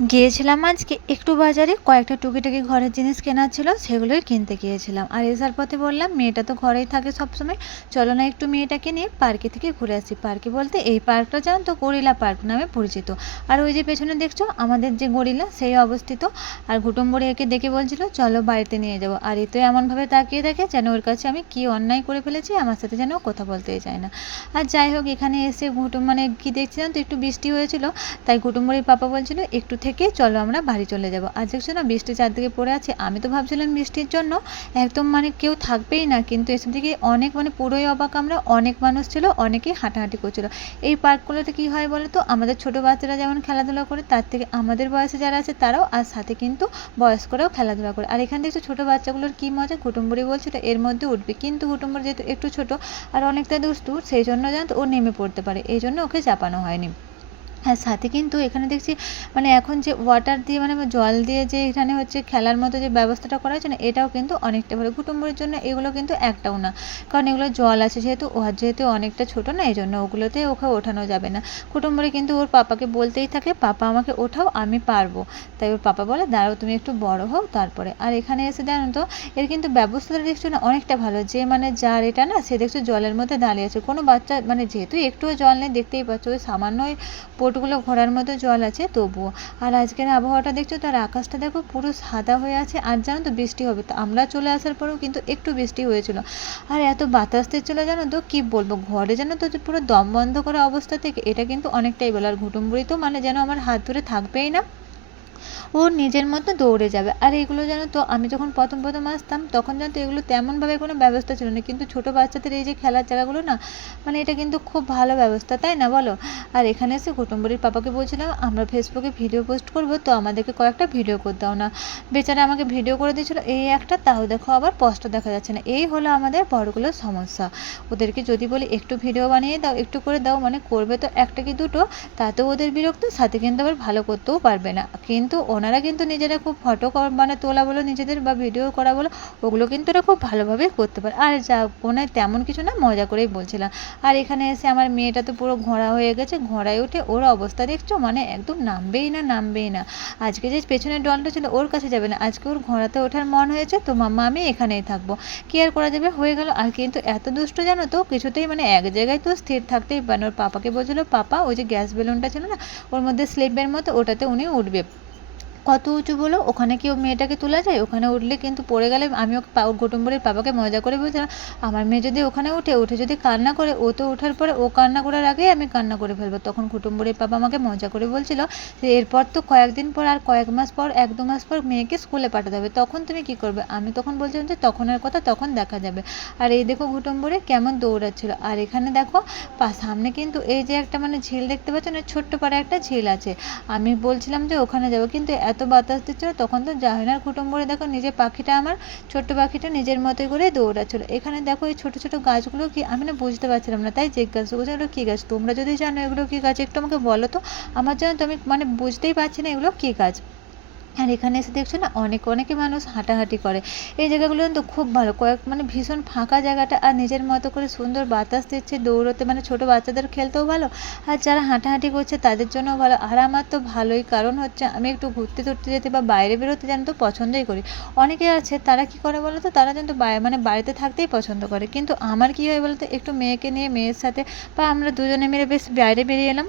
গিয়েছিলাম আজকে, একটু বাজারে কয়েকটা টুকিটাকি ঘরের জিনিস কেনার ছিল, সেগুলোই কিনতে গিয়েছিলাম। আর এসার পথে বললাম, মেয়েটা তো ঘরেই থাকে সবসময়, চলো না একটু মেয়েটাকে নিয়ে পার্কে থেকে ঘুরে আসি। পার্কে বলতে, এই পার্কটা জানো তো, গরিলা পার্ক নামে পরিচিত। আর ওই যে পেছনে দেখছ, আমাদের যে গরিলা, সেই অবস্থিত। আর ঘুটুম্বরে একে দেখে বলছিল, চলো বাড়িতে নিয়ে যাব। আর এ তো এমনভাবে তাকিয়ে থাকে যেন ওর কাছে আমি কি অন্যায় করে ফেলেছি, আমার সাথে যেন কথা বলতে চায় না। আর যাই হোক, এখানে এসে ঘুটুম মানে কি দেখছিলাম তো, একটু বৃষ্টি হয়েছিল, তাই ঘুটুম্বরির পাপা বলছিল, একটু থেকে চলো আমরা বাড়ি চলে যাব। আর দেখছ না বৃষ্টি চারদিকে পড়ে আছে। আমি তো ভাবছিলাম বৃষ্টির জন্য একদম মানে কেউ থাকবেই না, কিন্তু এসব থেকে অনেক মানে পুরোই অবাক আমরা। অনেক মানুষ ছিল, অনেকেই হাঁটাহাঁটি করছিল। এই পার্কগুলোতে কী হয় বলো তো আমাদের ছোটো বাচ্চারা যেমন খেলাধুলা করে, তার থেকে আমাদের বয়সে যারা আছে তারাও আর সাথে কিন্তু বয়স্করাও খেলাধুলা করে। আর এখানে দেখছ ছোটো বাচ্চাগুলোর কী মজা? কুটুম্বরি বলছিল, এর মধ্যে উঠবে। কিন্তু কুটুম্বর যেহেতু একটু ছোটো আর অনেকটা দুস্তু সেই জন্য জানো ও নেমে পড়তে পারে। এই জন্য ওকে চাপানো হয়নি। আর সাথে কিন্তু এখানে দেখছি মানে এখন যে ওয়াটার দিয়ে মানে জল দিয়ে যে এখানে হচ্ছে খেলার মতো যে ব্যবস্থাটা করা হয়েছে না, এটাও কিন্তু অনেকটা ভালো। কুটুম্বরের জন্য এগুলো কিন্তু একটাও না। কারণ এগুলো জল আছে, যেহেতু ও যেহেতু অনেকটা ছোটো না এই জন্য ওগুলোতে ওকে ওঠানো যাবে না। কুটুম্বরে কিন্তু ওর পাপাকে বলতেই থাকে, পাপা, আমাকে ওঠাও, আমি পারব। তাই ওর পাপা বলে, দাঁড়াও, তুমি একটু বড় হও তারপরে। আর এখানে এসে জানো তো, এর কিন্তু ব্যবস্থাটা দেখছ না, অনেকটা ভালো। যে মানে যার এটা না, সে দেখছ জলের মধ্যে দাঁড়িয়ে আছে। কোনো বাচ্চা মানে যেহেতু একটুও জল নেই, দেখতেই পাচ্ছ, ওই সামান্য ওই বোটগুলো ঘোরার মতো জল আছে, তবুও। আর আজকের আবহাওয়াটা দেখছ, তার আকাশটা দেখো পুরো সাদা হয়ে আছে, আর জানো তো বৃষ্টি হবে, তো আমরা চলে আসার পরেও কিন্তু একটু বৃষ্টি হয়েছিল। আর এত বাতাস দিচ্ছিল, জানো তো, কী বলব? ঘরে জানো তো পুরো দম বন্ধ করা অবস্থা থেকে, এটা কিন্তু অনেকটাই বলো। আর ঘুটুমবুড়ি তো মানে যেন আমার হাত ধরে থাকবেই না। ও নিজের মতো দৌড়ে যাবে। আর এগুলো জানো তো, আমি যখন প্রথম প্রথম আসতাম, তখন জানো তো এগুলো তেমনভাবে কোনো ব্যবস্থা ছিল না। কিন্তু ছোটো বাচ্চাদের এই যে খেলার জায়গাগুলো না মানে এটা কিন্তু খুব ভালো ব্যবস্থা, তাই না বলো? আর এখানে এসে কুটুম্বরির পাপাকে বলছিলাম, আমরা ফেসবুকে ভিডিও পোস্ট করব, তো আমাদেরকে কয়েকটা ভিডিও করে দাও না। বেচারা আমাকে ভিডিও করে দিয়েছিলো, এই একটা, তাও দেখো আবার স্পষ্ট দেখা যাচ্ছে না। এই হলো আমাদের বড়গুলোর সমস্যা। ওদেরকে যদি বলি, একটু ভিডিও বানিয়ে দাও, একটু করে দাও মানে করবে তো একটা কি দুটো? তাতেও ওদের বিরক্ত, সাথে কিন্তু আবার ভালো করতেও পারবে না। কিন্তু ওনারা কিন্তু নিজেরা খুব ফটো মানে তোলা বলো, নিজেদের বা ভিডিও করা বলো, ওগুলো কিন্তু ওরা খুব ভালোভাবেই করতে পারে। আর যা ওনার তেমন কিছু না, মজা করেই বলছিলাম। আর এখানে এসে আমার মেয়েটা তো পুরো ঘোড়া হয়ে গেছে, ঘোড়ায় উঠে ওর অবস্থা দেখছ? মানে একদম নামবেই না নামবেই না। আজকে যে পেছনের ডলটা ছিল, ওর কাছে যাবে না। আজকে ওর ঘোড়াতে ওঠার মন হয়েছে, তো মাম্মা আমি এখানেই থাকব। কি আর করা যাবে? হয়ে গেল। আর কিন্তু এত দুষ্ট জানো তো, কিছুতেই মানে এক জায়গায় তো স্থির থাকতেই পারে ওর পাপাকে বলছিল, পাপা, ওই যে গ্যাস বেলুনটা ছিল না, ওর মধ্যে স্লিপের মতো, ওটাতে উনি উঠবে। কত উঁচু বলো, ওখানে কি মেয়েটাকে তোলা যায়? ওখানে উঠলে কিন্তু পড়ে গেলে আমি ওকে কুটুম্বরের বাবাকে মজা করে বলছিলাম, আমার মেয়ে যদি ওখানে উঠে উঠে যদি কান্না করে, ও তো ওঠার পরে ও কান্না করার আগেই আমি কান্না করে ফেলব। তখন কুটুম্বরের বাবা আমাকে মজা করে বলছিল, যে এরপর তো কয়েকদিন পর আর কয়েক মাস পর, এক দু মাস পর মেয়েকে স্কুলে পাঠাতে হবে। তখন তুমি কি করবে? আমি তখন বলছিলাম যে, তখনের কথা তখন দেখা যাবে। আর এই দেখো কুটুম্বরে কেমন দৌড়াচ্ছিল। আর এখানে দেখো সামনে কিন্তু এই যে একটা মানে ঝিল দেখতে পাচ্ছ না, ছোট্ট পাড়া একটা ঝিল আছে। আমি বলছিলাম যে, ওখানে যাব। কিন্তু এত বাতাস দিচ্ছিল, তখন তো জাহিনার না বলে দেখো নিজের পাখিটা আমার, ছোট্ট পাখিটা নিজের মতো করে দৌড়াচ্ছিলো। এখানে দেখো এই ছোটো ছোটো গাছগুলো কি, আমি না বুঝতে পারছিলাম না, তাই জিজ্ঞাসা করছি, এগুলো কী গাছ? তোমরা যদি জানো এগুলো কী গাছ, একটু আমাকে বলো তো, আমার জন্য তো আমি মানে বুঝতেই পারছি না এগুলো কী গাছ। আর এখানে এসে দেখছ না, অনেক, অনেকে মানুষ হাঁটাহাঁটি করে। এই জায়গাগুলো কিন্তু খুব ভালো। কয়েক মানে ভীষণ ফাঁকা জায়গাটা আর নিজের মতো করে সুন্দর বাতাস দিচ্ছে, দৌড়োতে। মানে ছোটো বাচ্চাদের খেলতেও ভালো, আর যারা হাঁটাহাঁটি করছে তাদের জন্যও ভালো। আর আমার তো ভালোই, কারণ হচ্ছে আমি একটু ঘুরতে টুরতে যেতে বা বাইরে বেরোতে যেন তো পছন্দই করি। অনেকে আছে, তারা কি করে বলো তো তারা কিন্তু মানে বাড়িতে থাকতেই পছন্দ করে। কিন্তু আমার কী হয় বলো তো একটু মেয়েকে নিয়ে, মেয়ের সাথে, বা আমরা দুজনে মিলে বেশ বাইরে বেরিয়ে এলাম।